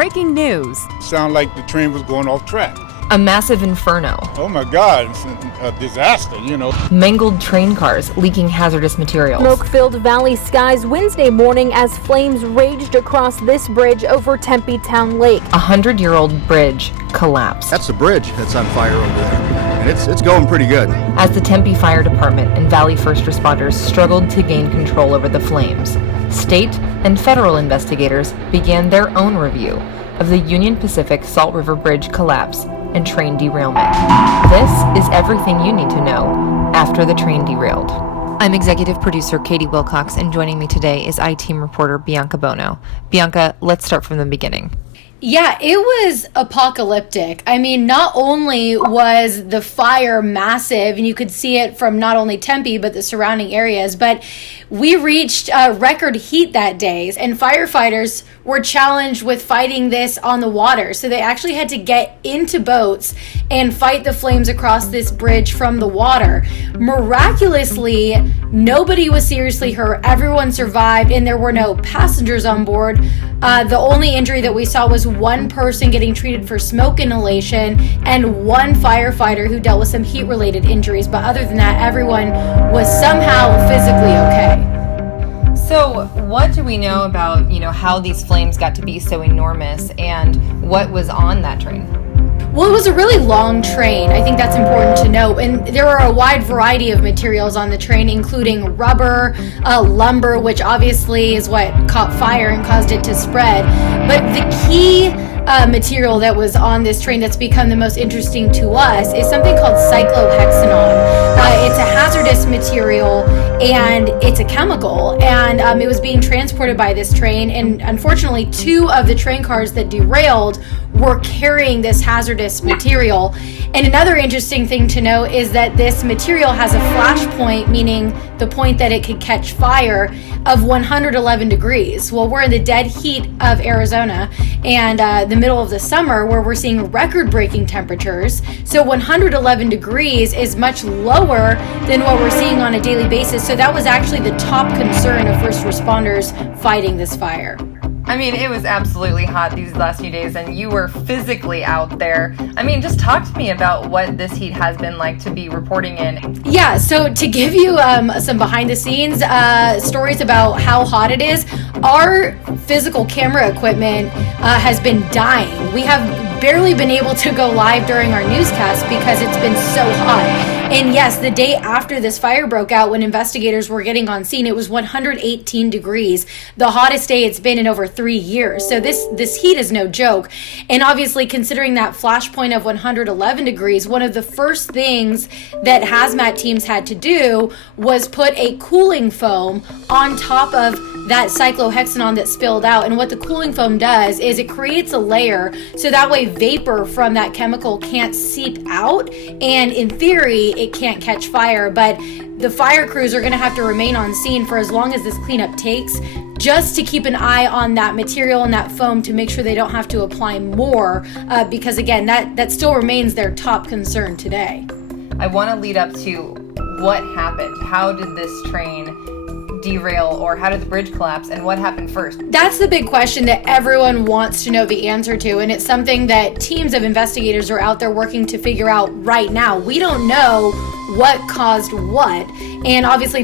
breaking news. Sound like the train was going off track. A massive inferno. Oh my God, it's a disaster, Mangled train cars leaking hazardous materials. Smoke-filled valley skies Wednesday morning as flames raged across this bridge over Tempe Town Lake. A 100-year-old bridge collapsed. That's the bridge that's on fire over there, and it's going pretty good. As the Tempe Fire Department and Valley first responders struggled to gain control over the flames, state and federal investigators began their own review of the Union Pacific Salt River Bridge collapse and train derailment. This is everything you need to know after the train derailed. I'm executive producer Katie Wilcox, and joining me today is I-Team reporter Bianca Buono. Bianca, let's start from the beginning. Yeah, it was apocalyptic. I mean, not only was the fire massive, and you could see it from not only Tempe, but the surrounding areas, but we reached record heat that day, and firefighters were challenged with fighting this on the water. So they actually had to get into boats and fight the flames across this bridge from the water. Miraculously, nobody was seriously hurt. Everyone survived, and there were no passengers on board. The only injury that we saw was one person getting treated for smoke inhalation and one firefighter who dealt with some heat-related injuries. But other than that, everyone was somehow physically okay. So what do we know about, how these flames got to be so enormous and what was on that train? Well, it was a really long train. I think that's important to note. And there were a wide variety of materials on the train, including rubber, lumber, which obviously is what caught fire and caused it to spread. But the key material that was on this train that's become the most interesting to us is something called cyclohexanone. It's a hazardous material and it's a chemical, and it was being transported by this train, and unfortunately 2 of the train cars that derailed were carrying this hazardous material. And another interesting thing to know is that this material has a flash point, meaning the point that it could catch fire, of 111 degrees. Well, we're in the dead heat of Arizona and the middle of the summer where we're seeing record-breaking temperatures. So 111 degrees is much lower than what we're seeing on a daily basis. So that was actually the top concern of first responders fighting this fire. I mean, it was absolutely hot these last few days, and you were physically out there. I mean, just talk to me about what this heat has been like to be reporting in. Yeah, so to give you some behind-the-scenes stories about how hot it is, our physical camera equipment has been dying. We have barely been able to go live during our newscast because it's been so hot. And yes, the day after this fire broke out, when investigators were getting on scene, it was 118 degrees, the hottest day it's been in over 3 years. So this heat is no joke. And obviously, considering that flash point of 111 degrees, one of the first things that hazmat teams had to do was put a cooling foam on top of that cyclohexanone that spilled out. And what the cooling foam does is it creates a layer so that way vapor from that chemical can't seep out, and in theory it can't catch fire. But the fire crews are going to have to remain on scene for as long as this cleanup takes, just to keep an eye on that material and that foam to make sure they don't have to apply more, because again, that still remains their top concern today. I want to lead up to what happened. How did this train derail, or how did the bridge collapse, and what happened first? That's the big question that everyone wants to know the answer to, and it's something that teams of investigators are out there working to figure out right now. We don't know what caused what, and obviously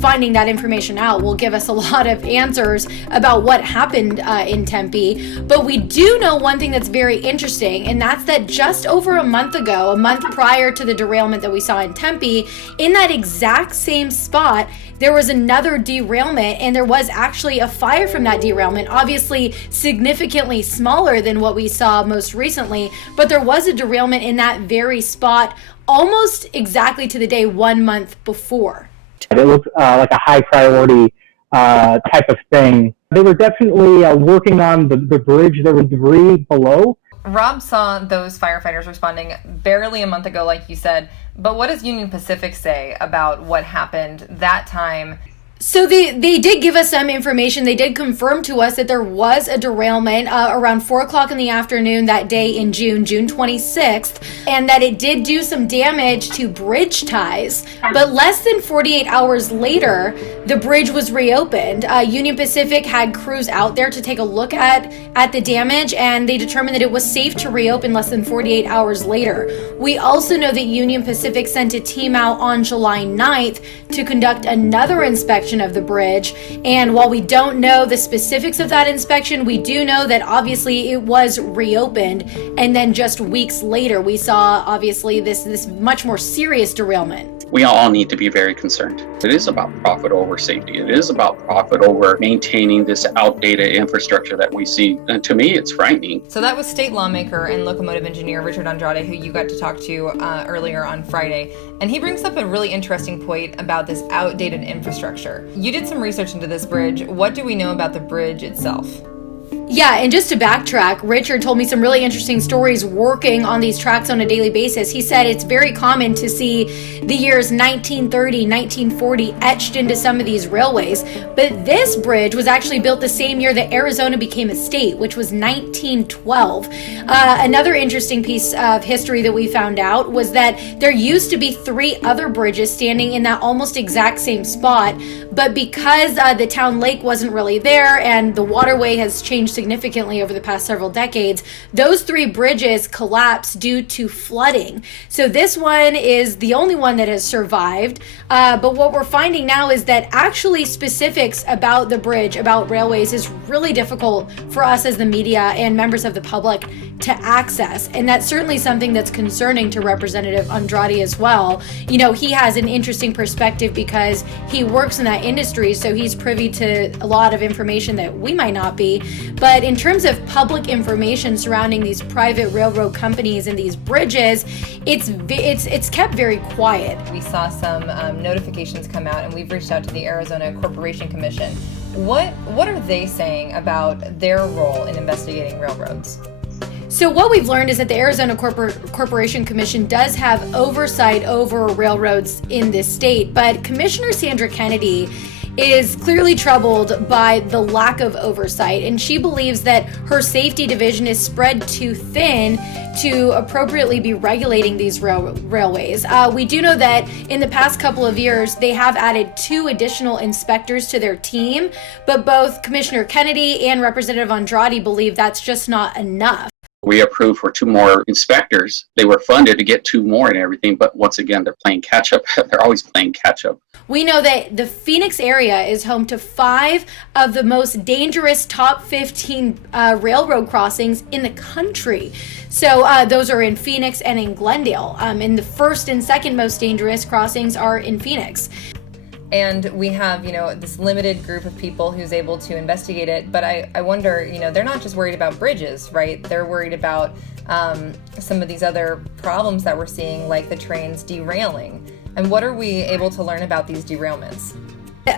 finding that information out will give us a lot of answers about what happened in Tempe. But we do know one thing that's very interesting, and that's that just over a month ago, a month prior to the derailment that we saw in Tempe, in that exact same spot, there was another derailment, and there was actually a fire from that derailment, obviously significantly smaller than what we saw most recently, but there was a derailment in that very spot almost exactly to the day 1 month before. It looked like a high priority type of thing. They were definitely working on the bridge. There was debris below. Rob saw those firefighters responding barely a month ago, like you said, but what does Union Pacific say about what happened that time? So they did give us some information. They did confirm to us that there was a derailment around 4 o'clock in the afternoon that day in June 26th, and that it did do some damage to bridge ties. But less than 48 hours later, the bridge was reopened. Union Pacific had crews out there to take a look at the damage, and they determined that it was safe to reopen less than 48 hours later. We also know that Union Pacific sent a team out on July 9th to conduct another inspection of the bridge. And while we don't know the specifics of that inspection, we do know that obviously it was reopened. And then just weeks later, we saw obviously this much more serious derailment. We all need to be very concerned. It is about profit over safety. It is about profit over maintaining this outdated infrastructure that we see. And to me, it's frightening. So that was state lawmaker and locomotive engineer Richard Andrade, who you got to talk to earlier on Friday. And he brings up a really interesting point about this outdated infrastructure. You did some research into this bridge. What do we know about the bridge itself? Yeah, and just to backtrack, Richard told me some really interesting stories working on these tracks on a daily basis. He said it's very common to see the years 1930, 1940 etched into some of these railways. But this bridge was actually built the same year that Arizona became a state, which was 1912. Another interesting piece of history that we found out was that there used to be 3 other bridges standing in that almost exact same spot. But because the town lake wasn't really there and the waterway has changed significantly over the past several decades, those 3 bridges collapsed due to flooding. So this one is the only one that has survived. But what we're finding now is that actually specifics about the bridge, about railways, is really difficult for us as the media and members of the public to access. And that's certainly something that's concerning to Representative Andrade as well. You know, he has an interesting perspective because he works in that industry, so he's privy to a lot of information that we might not be. But in terms of public information surrounding these private railroad companies and these bridges, it's kept very quiet. We saw some notifications come out, and we've reached out to the Arizona Corporation Commission. What are they saying about their role in investigating railroads? So what we've learned is that the Arizona Corporation Commission does have oversight over railroads in this state, but Commissioner Sandra Kennedy is clearly troubled by the lack of oversight, and she believes that her safety division is spread too thin to appropriately be regulating these railways. We do know that in the past couple of years, they have added 2 additional inspectors to their team, but both Commissioner Kennedy and Representative Andrade believe that's just not enough. We approved for 2 more inspectors. They were funded to get 2 more and everything, but once again, they're playing catch up. They're always playing catch up. We know that the Phoenix area is home to 5 of the most dangerous top 15 railroad crossings in the country. So those are in Phoenix and in Glendale. And the first and second most dangerous crossings are in Phoenix. And we have, this limited group of people who's able to investigate it. But I wonder, they're not just worried about bridges, right? They're worried about some of these other problems that we're seeing, like the trains derailing. And what are we able to learn about these derailments?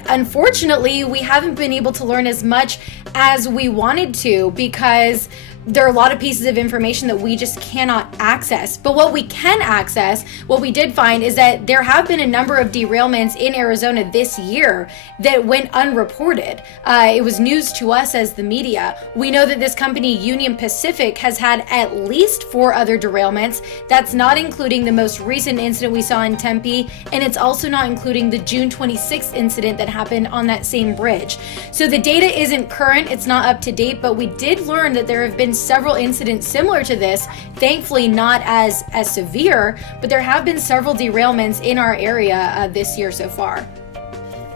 Unfortunately, we haven't been able to learn as much as we wanted to because there are a lot of pieces of information that we just cannot access. But what we can access, what we did find, is that there have been a number of derailments in Arizona this year that went unreported. It was news to us as the media. We know that this company, Union Pacific, has had at least 4 other derailments. That's not including the most recent incident we saw in Tempe, and it's also not including the June 26th incident that happened on that same bridge. So the data isn't current, it's not up to date, but we did learn that there have been several incidents similar to this, thankfully not as severe, but there have been several derailments in our area this year so far.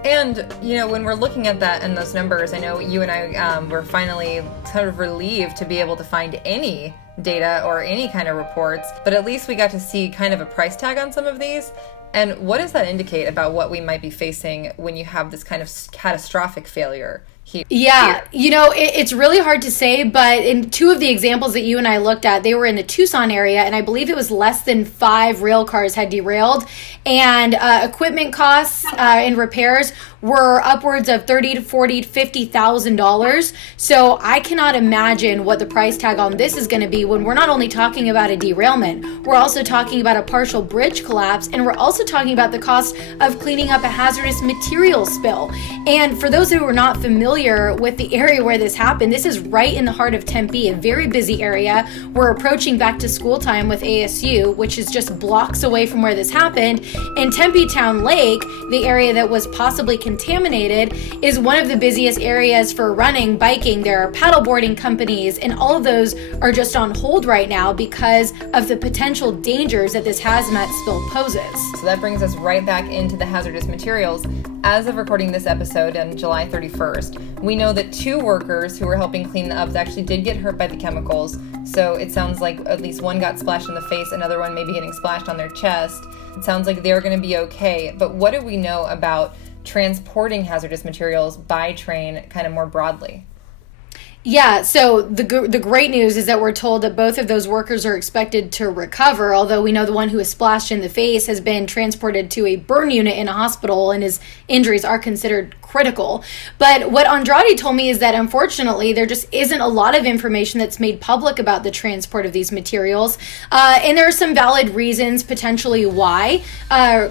And, when we're looking at that and those numbers, I know you and I were finally sort of relieved to be able to find any data or any kind of reports, but at least we got to see kind of a price tag on some of these. And what does that indicate about what we might be facing when you have this kind of catastrophic failure here? Yeah, it's really hard to say, but in two of the examples that you and I looked at, they were in the Tucson area, and I believe it was less than 5 rail cars had derailed, and equipment costs and repairs were upwards of $30,000 to $40,000 to $50,000. So I cannot imagine what the price tag on this is going to be when we're not only talking about a derailment, we're also talking about a partial bridge collapse, and we're also talking about the cost of cleaning up a hazardous material spill. And for those who are not familiar with the area where this happened, this is right in the heart of Tempe, a very busy area. We're approaching back to school time with ASU, which is just blocks away from where this happened. And Tempe Town Lake, the area that was possibly contaminated, is one of the busiest areas for running, biking. There are paddleboarding companies, and all of those are just on hold right now because of the potential dangers that this hazmat spill poses. So that brings us right back into the hazardous materials. As of recording this episode on July 31st, we know that 2 workers who were helping clean the ups actually did get hurt by the chemicals. So it sounds like at least one got splashed in the face, another one maybe getting splashed on their chest. It sounds like they're going to be okay. But what do we know about transporting hazardous materials by train kind of more broadly? Yeah, so the great news is that we're told that both of those workers are expected to recover, although we know the one who was splashed in the face has been transported to a burn unit in a hospital, and his injuries are considered critical. But what Andrade told me is that unfortunately there just isn't a lot of information that's made public about the transport of these materials, and there are some valid reasons potentially why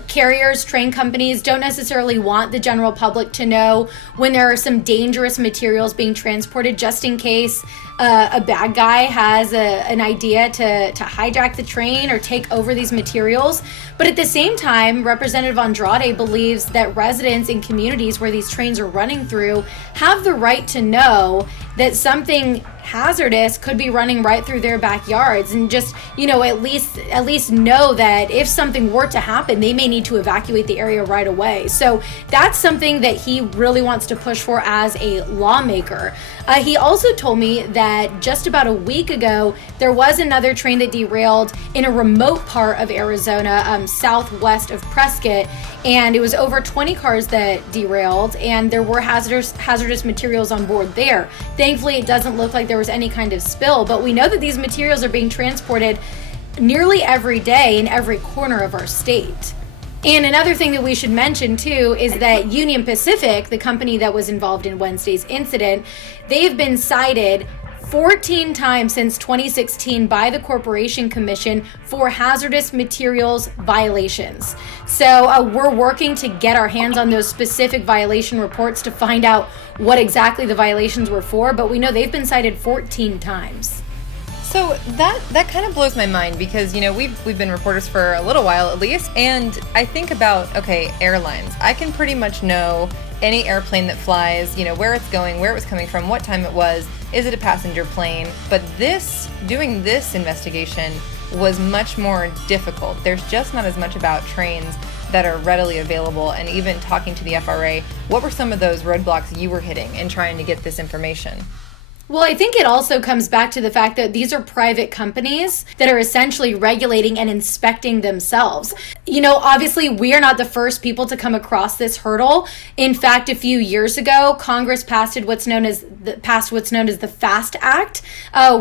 carriers, train companies don't necessarily want the general public to know when there are some dangerous materials being transported, just in case a bad guy has an idea to hijack the train or take over these materials. But at the same time, Representative Andrade believes that residents in communities where these trains are running through have the right to know that something hazardous could be running right through their backyards, and just, at least know that if something were to happen, they may need to evacuate the area right away. So that's something that he really wants to push for as a lawmaker. He also told me that just about a week ago, there was another train that derailed in a remote part of Arizona, southwest of Prescott, and it was over 20 cars that derailed, and there were hazardous materials on board there. Thankfully, it doesn't look like there was any kind of spill, but we know that these materials are being transported nearly every day in every corner of our state. And another thing that we should mention too is that Union Pacific, the company that was involved in Wednesday's incident, they've been cited 14 times since 2016 by the Corporation Commission for hazardous materials violations. So we're working to get our hands on those specific violation reports to find out what exactly the violations were for, but we know they've been cited 14 times. So that kind of blows my mind because, we've been reporters for a little while at least, and I think about, airlines. I can pretty much know any airplane that flies, where it's going, where it was coming from, what time it was, is it a passenger plane? But doing this investigation was much more difficult. There's just not as much about trains that are readily available, and even talking to the FRA, what were some of those roadblocks you were hitting in trying to get this information? Well, I think it also comes back to the fact that these are private companies that are essentially regulating and inspecting themselves. Obviously, we are not the first people to come across this hurdle. In fact, a few years ago, Congress passed what's known as the FAST Act,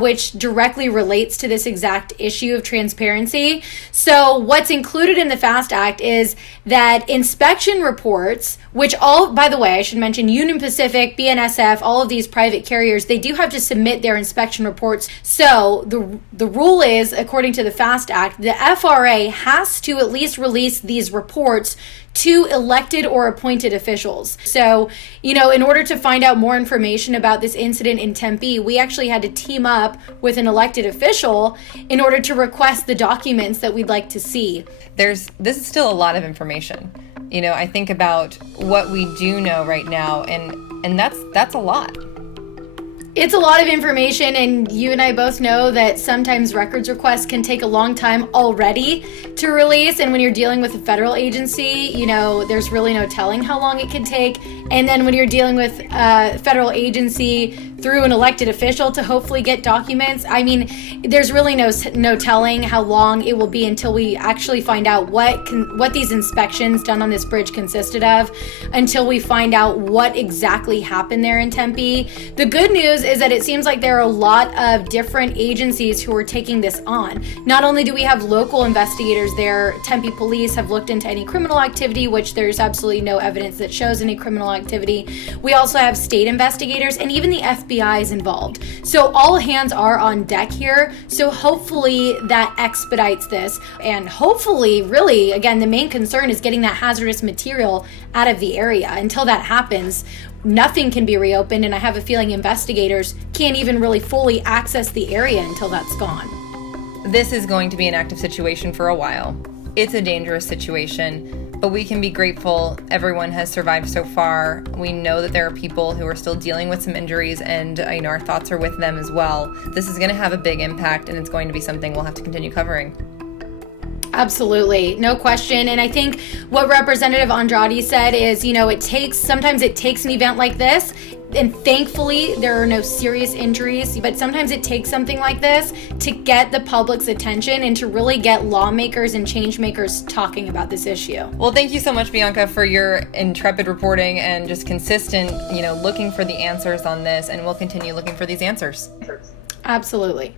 which directly relates to this exact issue of transparency. So what's included in the FAST Act is that inspection reports, which all, by the way, I should mention Union Pacific, BNSF, all of these private carriers, they do have to submit their inspection reports. So the rule is, according to the FAST Act, the FRA has to at least release these reports to elected or appointed officials. So, in order to find out more information about this incident in Tempe, we actually had to team up with an elected official in order to request the documents that we'd like to see. This is still a lot of information. I think about what we do know right now, and that's a lot. It's a lot of information, and you and I both know that sometimes records requests can take a long time already to release, and when you're dealing with a federal agency, there's really no telling how long it could take. And then when you're dealing with a federal agency through an elected official to hopefully get documents. I mean, there's really no telling how long it will be until we actually find out what these inspections done on this bridge consisted of, until we find out what exactly happened there in Tempe. The good news is that it seems like there are a lot of different agencies who are taking this on. Not only do we have local investigators there, Tempe police have looked into any criminal activity, which there's absolutely no evidence that shows any criminal activity. We also have state investigators, and even the FBI is involved. So all hands are on deck here. So hopefully that expedites this, and hopefully, really, again, the main concern is getting that hazardous material out of the area. Until that happens, nothing can be reopened, and I have a feeling investigators can't even really fully access the area until that's gone. This is going to be an active situation for a while. It's a dangerous situation, but we can be grateful everyone has survived so far. We know that there are people who are still dealing with some injuries, and our thoughts are with them as well. This is going to have a big impact, and it's going to be something we'll have to continue covering. Absolutely, no question. And I think what Representative Andrade said is, sometimes it takes an event like this, and thankfully there are no serious injuries, but sometimes it takes something like this to get the public's attention and to really get lawmakers and change makers talking about this issue. Well, thank you so much, Bianca, for your intrepid reporting and just consistent, looking for the answers on this, and we'll continue looking for these answers. Absolutely.